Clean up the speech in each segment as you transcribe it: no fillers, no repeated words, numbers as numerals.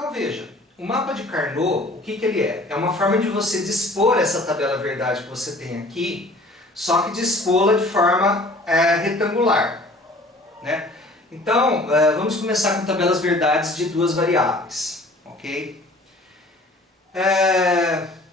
Então veja, o mapa de Carnot, o que ele é? É uma forma de você dispor essa tabela verdade que você tem aqui, só que dispô-la de forma retangular, né? Então, vamos começar com tabelas verdades de duas variáveis, ok?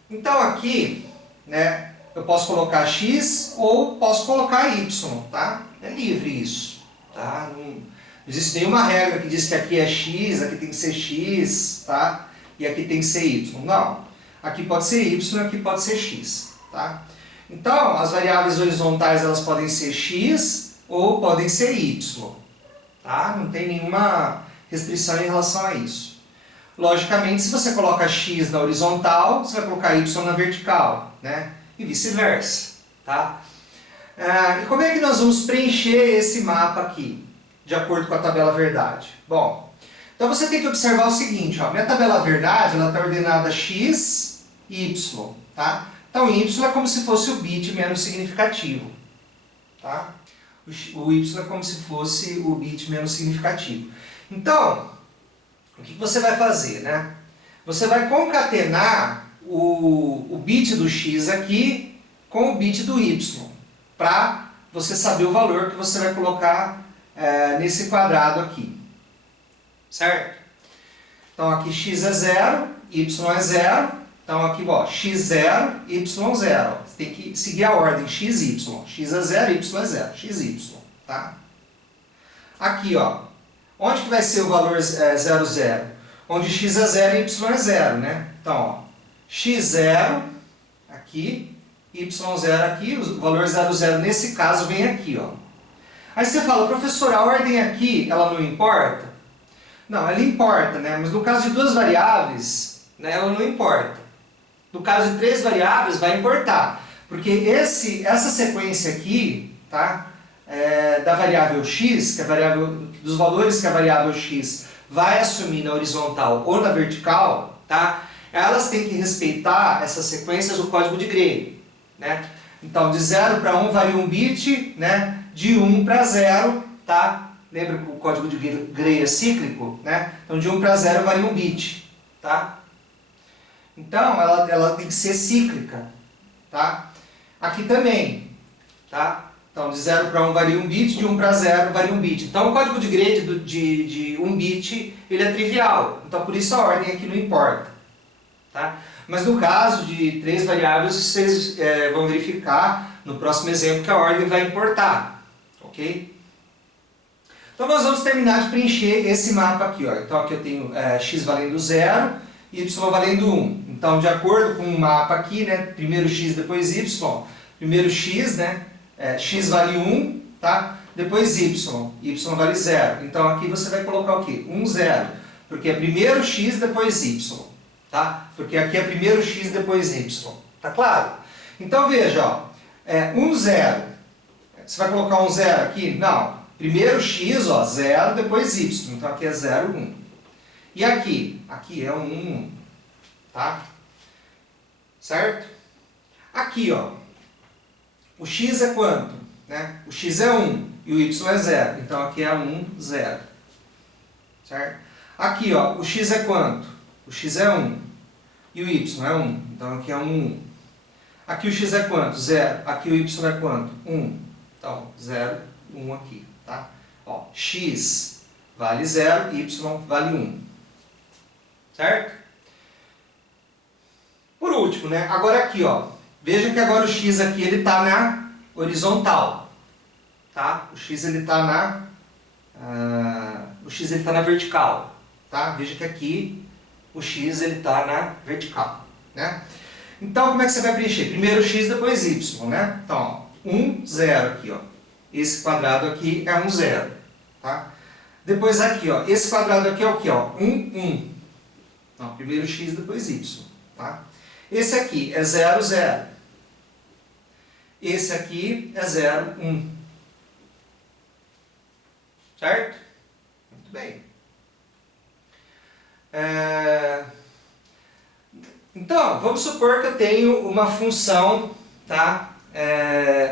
Então aqui, né, eu posso colocar x ou posso colocar y, tá? É livre isso, tá? Não existe nenhuma regra que diz que aqui é x, aqui tem que ser x, tá? E aqui tem que ser y. Não. Aqui pode ser y, aqui pode ser x, tá? Então, as variáveis horizontais elas podem ser x ou podem ser y, tá? Não tem nenhuma restrição em relação a isso. Logicamente, se você coloca x na horizontal, você vai colocar y na vertical, né? E vice-versa, tá? E como é que nós vamos preencher esse mapa aqui, de acordo com a tabela verdade? Bom, então você tem que observar o seguinte, ó, minha tabela verdade está ordenada x, y, tá? Então y é como se fosse o bit menos significativo, tá? O y é como se fosse o bit menos significativo. Então, o que você vai fazer, né? Você vai concatenar o bit do x aqui com o bit do y, para você saber o valor que você vai colocar nesse quadrado aqui, certo? Então aqui x é 0, y é 0, então aqui ó, x0, y0, você tem que seguir a ordem x, y, x é 0, y é 0, x, y, tá? Aqui ó, onde que vai ser o valor 0, 0? Onde x é 0 e y é 0, né? Então ó, x0 aqui, y0 aqui, o valor 0, 0 nesse caso vem aqui, ó. Aí você fala, professor, a ordem aqui, ela não importa? Não, ela importa, né? Mas no caso de duas variáveis, né, ela não importa. No caso de três variáveis, vai importar. Porque essa sequência aqui, tá? Da variável x, que é a variável, dos valores que a variável x vai assumir na horizontal ou na vertical, tá? Elas têm que respeitar essas sequências do código de Gray, né? Então, de 0 para 1 varia um bit, né? De 1 para 0, tá? Lembra que o código de Gray é cíclico, né? Então, de 1 para 0 varia um bit, tá? Então, ela tem que ser cíclica, tá? Aqui também, tá? Então, de 0 para 1 varia um bit, de 1 para 0 varia um bit. Então, o código de Gray de 1 bit, ele é trivial. Então, por isso a ordem aqui não importa, tá? Mas no caso de três variáveis, vocês vão verificar no próximo exemplo que a ordem vai importar, ok? Então, nós vamos terminar de preencher esse mapa aqui, ó. Então, aqui eu tenho x valendo 0 e y valendo 1. Então, de acordo com o mapa aqui, né, primeiro x, depois y, primeiro x, né, x vale 1, tá? Depois y vale 0. Então, aqui você vai colocar o quê? 1, 0, porque é primeiro x, depois y, tá? Porque aqui é primeiro x, depois y, tá claro? Então, veja, ó, 1, 0, você vai colocar um 0 aqui? Não, primeiro x, ó, 0, depois y, então aqui é 0, 1. E aqui? Aqui é 1, 1, tá? Certo? Aqui, ó, o x é quanto? Né? O x é 1 e o y é 0, então aqui é 1, 0. Certo? Aqui, ó, o x é quanto? O x é 1 e o y é 1, então aqui é 1, 1. Aqui o x é quanto? 0. Aqui o y é quanto? 1. Então, 0, 1 aqui, tá? Ó, x vale 0, y vale 1. Certo? Por último, né? Agora aqui, ó. Veja que agora o x aqui, ele está na horizontal, tá? O x, ele está na vertical, tá? Veja que aqui o x, ele está na vertical, né? Então, como é que você vai preencher? Primeiro x, depois y, né? Então, ó, 1, 0 aqui, ó. Esse quadrado aqui é 1, 0, tá? Depois aqui, ó. Esse quadrado aqui é o que, ó? 1, 1. Então, primeiro x, depois y, tá? Esse aqui é 0, 0. Esse aqui é 0, 1. Certo? Muito bem. Então, vamos supor que eu tenho uma função, tá?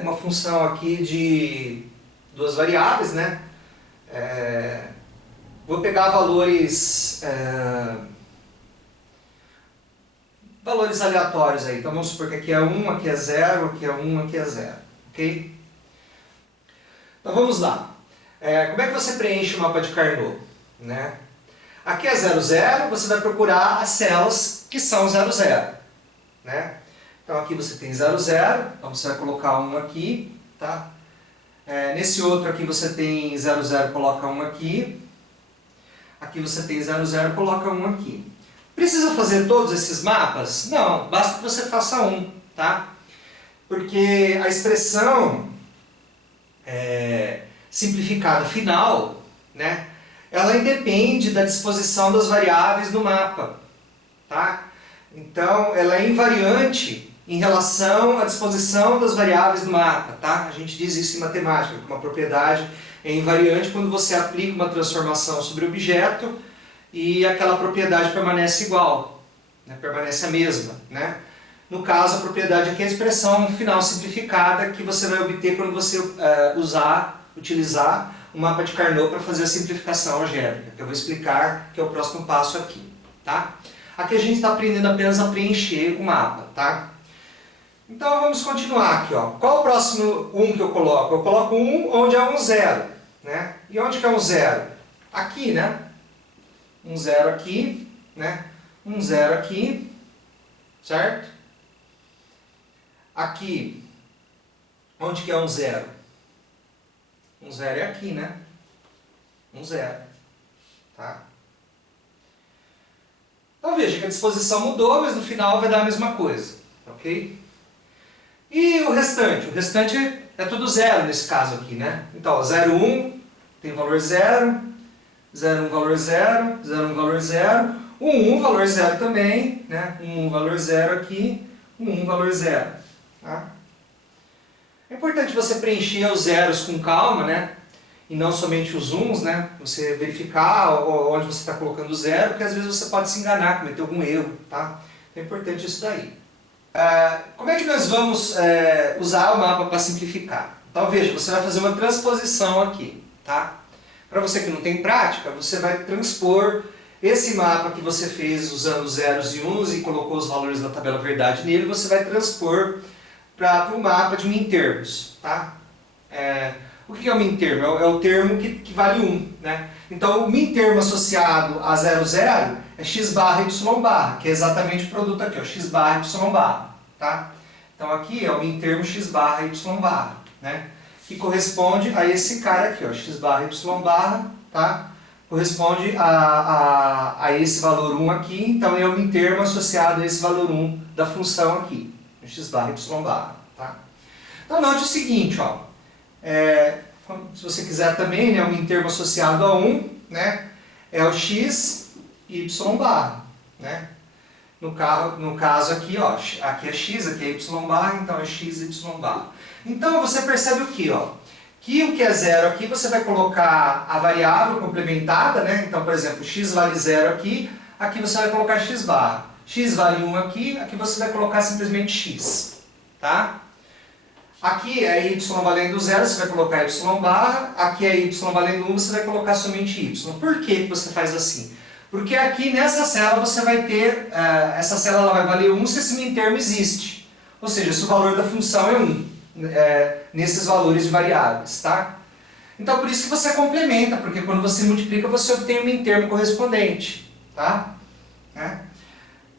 Uma função aqui de duas variáveis, né? Vou pegar valores valores aleatórios aí. Então vamos supor que aqui é 1, aqui é 0, aqui é 1, aqui é 0. Ok? Então vamos lá. Como é que você preenche o mapa de Carnot? Né? Aqui é 0, 0, você vai procurar as células que são 0, 0. Né? Então aqui você tem 0, 0, então você vai colocar 1 aqui. Tá? Nesse outro aqui você tem 0, 0, coloca 1 aqui. Aqui você tem 0, 0, coloca 1 aqui. Precisa fazer todos esses mapas? Não, basta que você faça um. Tá? Porque a expressão simplificada final, né, ela independe da disposição das variáveis no mapa. Tá? Então, ela é invariante em relação à disposição das variáveis no mapa. Tá? A gente diz isso em matemática, que uma propriedade é invariante quando você aplica uma transformação sobre o objeto e aquela propriedade permanece igual, né? Permanece a mesma. Né? No caso, a propriedade aqui é a expressão final simplificada que você vai obter quando você utilizar o mapa de Carnot para fazer a simplificação algébrica, que eu vou explicar, que é o próximo passo aqui. Tá? Aqui a gente está aprendendo apenas a preencher o mapa. Tá? Então vamos continuar aqui. Ó. Qual o próximo 1 que eu coloco? Eu coloco 1 onde é um 0. Né? E onde que é um 0? Aqui, né? Um 0 aqui, né? Um 0 aqui, certo? Aqui, onde que é um 0? Um 0 é aqui, né? Um 0. Tá? Então veja que a disposição mudou, mas no final vai dar a mesma coisa. Ok? E o restante? O restante é tudo 0 nesse caso aqui, né? Então, 0, 1 tem valor 0, 0, 1 valor 0, 0, 1 valor 0, 1 valor 0 também, né? 1 valor 0 aqui, 1 valor 0. Tá? É importante você preencher os zeros com calma, né? E não somente os uns, né? Você verificar onde você está colocando o zero, porque às vezes você pode se enganar, cometer algum erro. Tá? É importante isso daí. Como é que nós vamos usar o mapa para simplificar? Então veja, você vai fazer uma transposição aqui. Tá? Para você que não tem prática, você vai transpor esse mapa que você fez usando os zeros e uns e colocou os valores da tabela verdade nele, você vai transpor para o mapa de min-termos. Tá? O que é o min-termo? É o termo que vale 1. Né? Então o min-termo associado a 0, 0 é x barra y barra, que é exatamente o produto aqui, ó, x barra y barra. Tá? Então aqui é o min-termo x barra y barra, né? Que corresponde a esse cara aqui, ó, x barra y barra, tá? Corresponde a esse valor 1 aqui, então é o min-termo associado a esse valor 1 da função aqui, x barra y barra. Tá? Então note o seguinte, ó, se você quiser também, né, o min-termo associado a 1, né, é o x y barra. Né? No caso aqui, ó, aqui é x, aqui é y barra, então é x, y barra. Então você percebe o que? Ó, que o que é 0 aqui você vai colocar a variável complementada, né? Então, por exemplo, x vale 0 aqui você vai colocar x barra. X vale 1 aqui você vai colocar simplesmente x. Tá? Aqui é y valendo 0, você vai colocar y barra. Aqui é y valendo 1, você vai colocar somente y. Por que você faz assim? Porque aqui nessa célula você vai ter, essa célula vai valer 1 se esse min-termo existe. Ou seja, se o valor da função é 1, nesses valores de variáveis. Tá? Então por isso que você complementa, porque quando você multiplica você obtém o min-termo correspondente. Tá?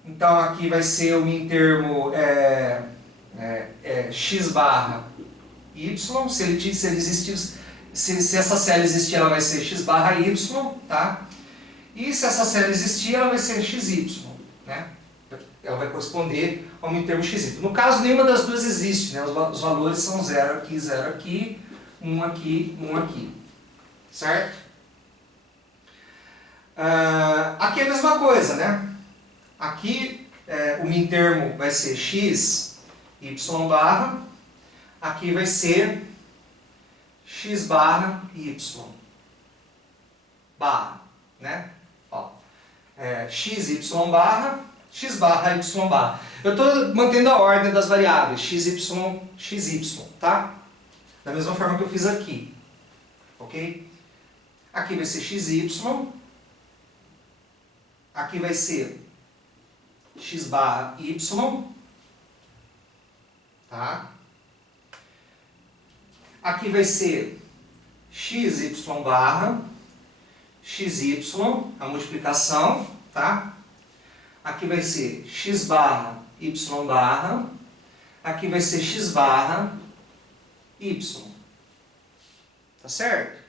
Então aqui vai ser o min-termo x barra y, se ele existir, se essa célula existir, ela vai ser x barra y, tá? E se essa célula existir, ela vai ser xy, né? Ela vai corresponder ao min-termo xy. No caso, nenhuma das duas existe, né? Os valores são 0 aqui, 1 aqui, 1 aqui. Certo? Aqui é a mesma coisa, né? Aqui o min-termo vai ser x, y barra. Aqui vai ser x barra y barra, né? Ó, x, y barra, x barra, y barra. Eu estou mantendo a ordem das variáveis, x, y, tá? Da mesma forma que eu fiz aqui. Ok? Aqui vai ser xy. Aqui vai ser x barra y, tá? Aqui vai ser xy barra xy, a multiplicação, tá? Aqui vai ser x barra y barra, aqui vai ser x barra y, tá certo?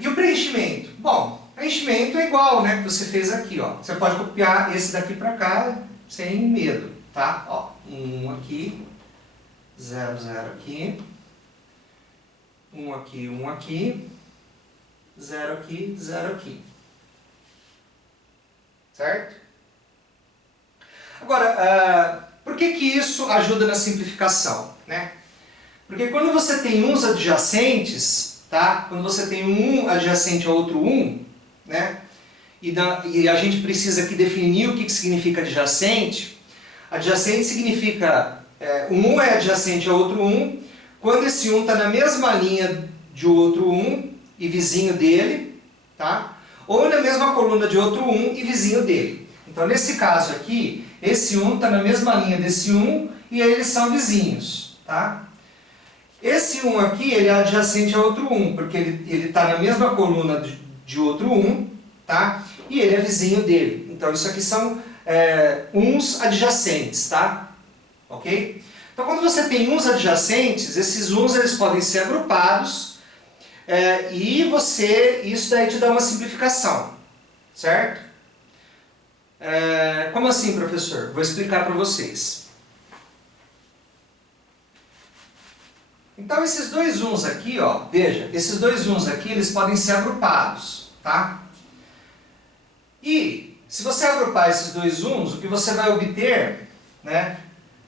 E o preenchimento? Bom, preenchimento é igual, né, que você fez aqui, ó. Você pode copiar esse daqui para cá sem medo, tá? Ó, 1 aqui, 0, 0 aqui, 1 aqui, 1 aqui, 0 aqui, 0 aqui. Certo? Agora, por que isso ajuda na simplificação, né? Porque quando você tem uns adjacentes, tá? Quando você tem um adjacente a outro 1, né? E a gente precisa aqui definir o que significa adjacente. Adjacente significa, um é adjacente a outro 1, quando esse 1 está na mesma linha de outro 1 e vizinho dele, tá? Ou na mesma coluna de outro 1 e vizinho dele. Então, nesse caso aqui, esse 1 está na mesma linha desse 1 e eles são vizinhos, tá? Esse 1 aqui, ele é adjacente a outro 1, porque ele está na mesma coluna de outro 1, tá? E ele é vizinho dele. Então, isso aqui são uns adjacentes, tá? Ok? Então, quando você tem uns adjacentes, esses uns eles podem ser agrupados e isso daí te dá uma simplificação, certo? Como assim, professor? Vou explicar para vocês. Então, esses dois uns aqui, ó, veja, esses dois uns aqui, eles podem ser agrupados, tá? E, se você agrupar esses dois uns, o que você vai obter, né,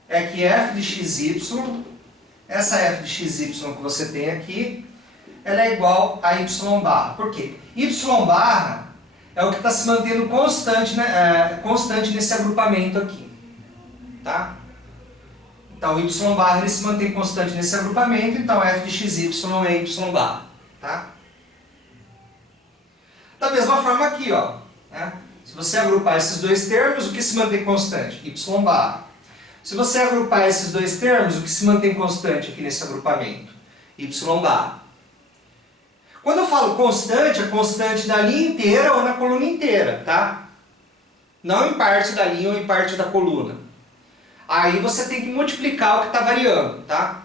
é que f de xy, essa f de xy que você tem aqui, ela é igual a y barra. Por quê? Y barra é o que está se mantendo constante, né, constante nesse agrupamento aqui, tá? Então, y barra ele se mantém constante nesse agrupamento, então f de xy é y barra, tá? Da mesma forma aqui, ó, né? Se você agrupar esses dois termos, o que se mantém constante? Y barra. Se você agrupar esses dois termos, o que se mantém constante aqui nesse agrupamento? Y barra. Quando eu falo constante, é constante na linha inteira ou na coluna inteira, tá? Não em parte da linha ou em parte da coluna. Aí você tem que multiplicar o que está variando, tá?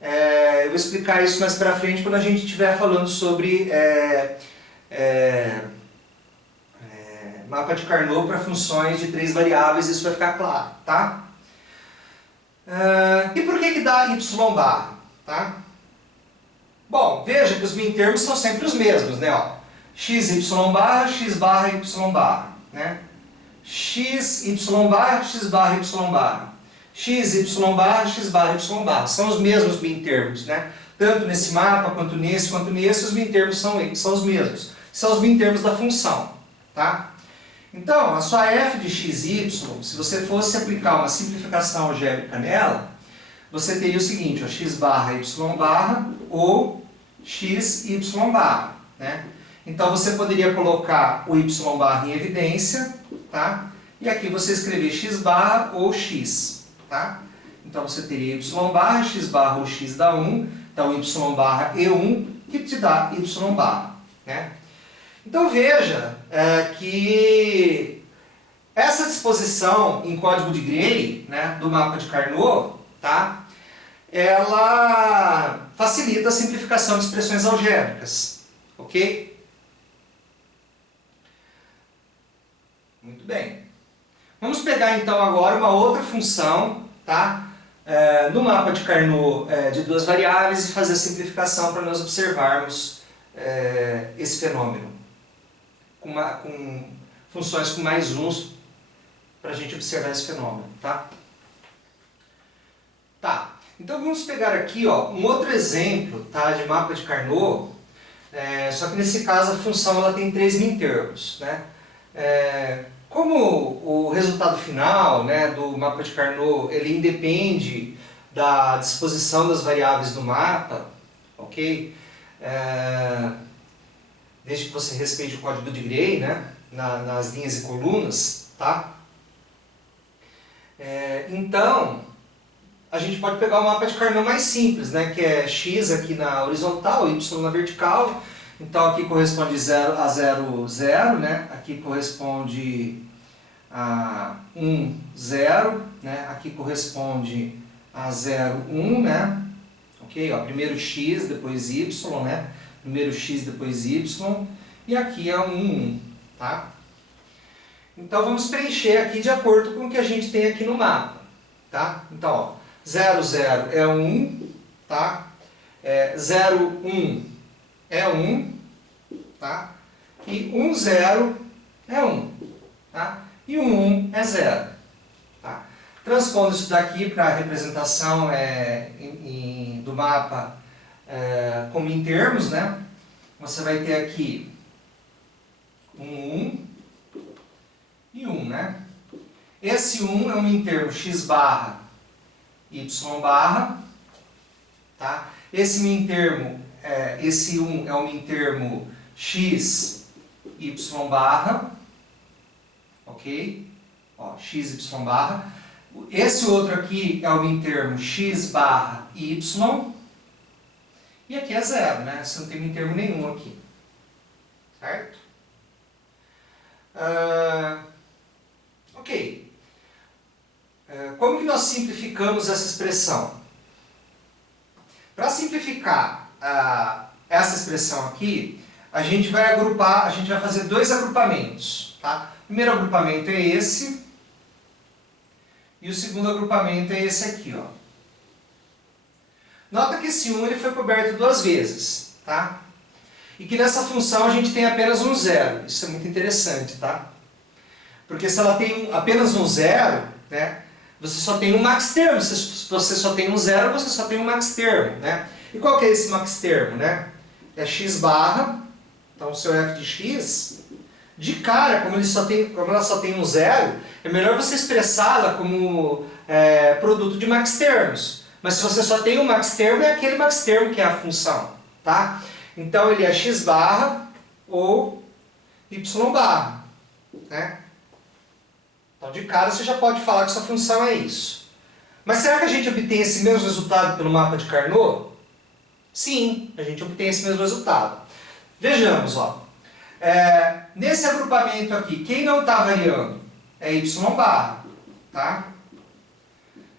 Eu vou explicar isso mais pra frente quando a gente estiver falando sobre mapa de Carnot para funções de 3 variáveis, isso vai ficar claro, tá? E por que dá y barra, tá? Bom, veja que os mintermos são sempre os mesmos, né? Ó, xy barra, x barra, y barra, né? xy barra, x barra, y barra. xy barra, x barra, y barra. São os mesmos mintermos, né? Tanto nesse mapa, quanto nesse, os mintermos são os mesmos. São os mintermos da função, tá? Então, a sua f de xy, se você fosse aplicar uma simplificação algébrica nela, você teria o seguinte, ó, x barra, y barra ou x, y barra, né? Então, você poderia colocar o y barra em evidência, tá? E aqui você escrever x barra ou x, tá? Então, você teria y barra, x barra ou x dá 1, então y barra e1, que te dá y barra, né? Então, veja que essa disposição em código de Gray, né, do mapa de Carnot, tá? Ela facilita a simplificação de expressões algébricas, ok? Muito bem. Vamos pegar então agora uma outra função, tá? No mapa de Carnot de 2 variáveis e fazer a simplificação para nós observarmos esse fenômeno. Com funções com mais uns para a gente observar esse fenômeno, tá? Tá. Então vamos pegar aqui, ó, um outro exemplo, tá, de mapa de Carnot, só que nesse caso a função ela tem 3 mintermos, né? Como o resultado final, né, do mapa de Carnot ele independe da disposição das variáveis do mapa, ok? Desde que você respeite o código de Gray, né? nas linhas e colunas, tá? Então, a gente pode pegar o mapa de Carnot mais simples, né? Que é x aqui na horizontal, y na vertical. Então aqui corresponde a 0, 0, né? Aqui corresponde a 1, 0, né? Aqui corresponde a 0, 1, né? Ok? Ó, primeiro x, depois y, né? Primeiro x, depois y. E aqui é 1, 1, tá? Então vamos preencher aqui de acordo com o que a gente tem aqui no mapa, tá? Então, ó, 0, 0 é 1, tá? 0, 1 é 1, tá? E 1, 0 é 1, tá? E 1, 1 é 0, tá? Transpondo isso daqui para a representação do mapa como em termos, né? Você vai ter aqui 1, 1 e 1, né? Esse 1 é um mintermo x barra y barra, tá? Esse mintermo, esse 1 é um mintermo x y barra, ok? Ó, x y barra. Esse outro aqui é o mintermo x barra y. E aqui é 0, né? Você não tem mintermo nenhum aqui. Certo? Ok. Como que nós simplificamos essa expressão? Para simplificar essa expressão aqui, a gente vai agrupar, a gente vai fazer dois agrupamentos, tá? O primeiro agrupamento é esse, e o segundo agrupamento é esse aqui, ó. Nota que esse 1 ele foi coberto duas vezes, tá? E que nessa função a gente tem apenas um zero. Isso é muito interessante, tá? Porque se ela tem apenas um zero, né, você só tem um max termo. Se você só tem um zero, você só tem um max termo, né? E qual que é esse max termo, né? É x barra, então o seu f de x, de cara, como ela só tem um zero, é melhor você expressá-la como produto de max termos. Mas se você só tem um max termo, é aquele max termo que é a função, tá? Então ele é x barra ou y barra, né? Então de cara você já pode falar que sua função é isso. Mas será que a gente obtém esse mesmo resultado pelo mapa de Carnot? Sim, a gente obtém esse mesmo resultado. Vejamos, ó. Nesse agrupamento aqui, quem não está variando é y barra, tá?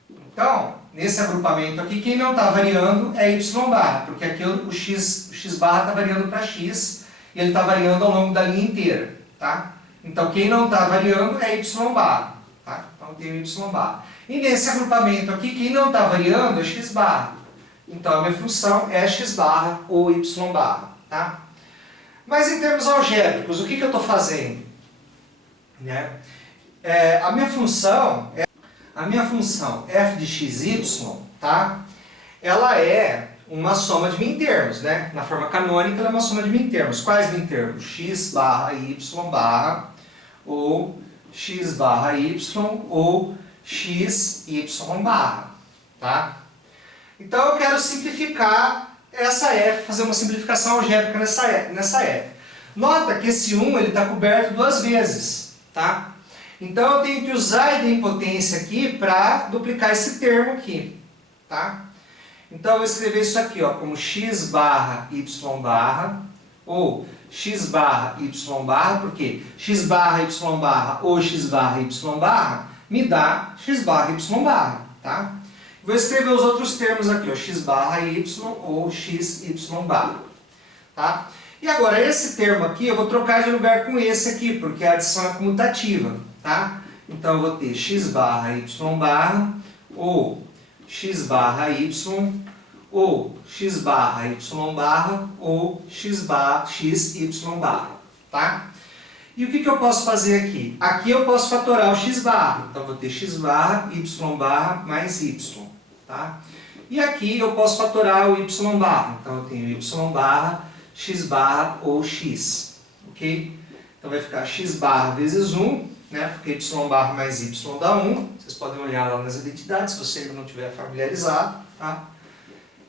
Então, nesse agrupamento aqui, quem não está variando é y barra, porque aqui o x barra está variando para x e ele está variando ao longo da linha inteira, tá? Então, quem não está variando é y barra, tá? Então, tem o y barra. E nesse agrupamento aqui, quem não está variando é x barra. Então, a minha função é x barra ou y barra, tá? Mas em termos algébricos, o que eu estou fazendo? Né? A minha função f de xy, tá? Ela é uma soma de mintermos, né? Na forma canônica, ela é uma soma de mintermos. Quais mintermos? X barra y barra, ou x barra y, ou x y barra, tá? Então eu quero simplificar essa f, fazer uma simplificação algébrica nessa f. Nota que esse 1 está coberto duas vezes, tá? Então eu tenho que usar a idempotência aqui para duplicar esse termo aqui, tá? Então eu vou escrever isso aqui, ó, como x barra y barra, ou x barra y barra, porque x barra y barra ou x barra y barra me dá x barra y barra, tá? Vou escrever os outros termos aqui, ó, x barra y ou x y barra, tá? E agora esse termo aqui eu vou trocar de lugar com esse aqui, porque a adição é comutativa, tá? Então eu vou ter x barra y barra, ou x barra y, ou x barra y barra, ou x y barra, tá? E o que eu posso fazer aqui? Aqui eu posso fatorar o x barra, então eu vou ter x barra, y barra mais y, tá? E aqui eu posso fatorar o y barra, então eu tenho y barra, x barra ou x, ok? Então vai ficar x barra vezes 1, né? Porque y barra mais y dá 1, vocês podem olhar lá nas identidades se você ainda não estiver familiarizado, tá?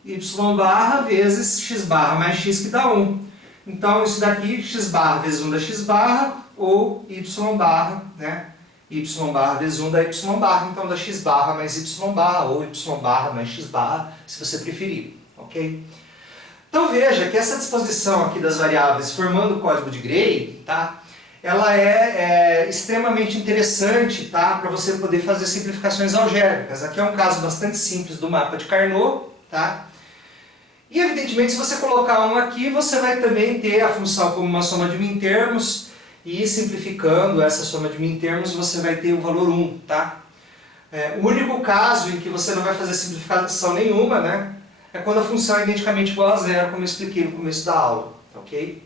Y barra vezes x barra mais x que dá 1. Então isso daqui, x barra vezes 1 da x barra, ou y barra, né? Y barra vezes 1 da y barra, então da x barra mais y barra, ou y barra mais x barra, se você preferir, ok? Então veja que essa disposição aqui das variáveis formando o código de Gray, tá? Ela é extremamente interessante, tá? Para você poder fazer simplificações algébricas. Aqui é um caso bastante simples do mapa de Carnot, tá? E evidentemente se você colocar um aqui, você vai também ter a função como uma soma de mintermos, e simplificando essa soma de mintermos você vai ter o valor 1, tá? O único caso em que você não vai fazer simplificação nenhuma, né? É quando a função é identicamente igual a zero, como eu expliquei no começo da aula, ok?